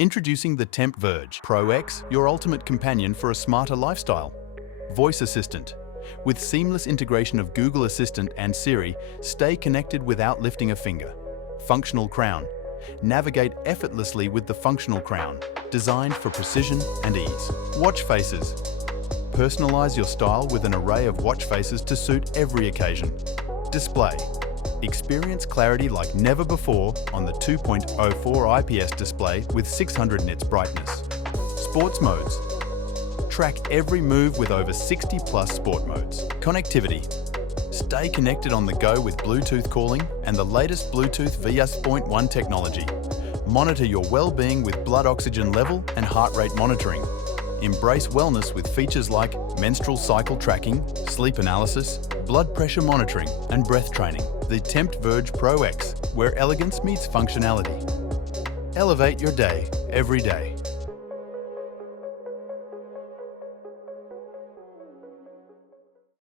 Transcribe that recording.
Introducing the Tempt Verge Pro X, your ultimate companion for a smarter lifestyle. Voice Assistant. With seamless integration of Google Assistant and Siri, stay connected without lifting a finger. Functional Crown. Navigate effortlessly with the functional crown, designed for precision and ease. Watch Faces. Personalize your style with an array of watch faces to suit every occasion. Display. Experience clarity like never before on the 2.04 IPS display with 600 nits brightness. Sports modes. Track every move with over 60 plus sport modes. Connectivity. Stay connected on the go with Bluetooth calling and the latest Bluetooth VS.1 technology. Monitor your well-being with blood oxygen level and heart rate monitoring. Embrace wellness with features like menstrual cycle tracking, sleep analysis, blood pressure monitoring, and breath training. The Tempt Verge Pro X, where elegance meets functionality. Elevate your day, every day.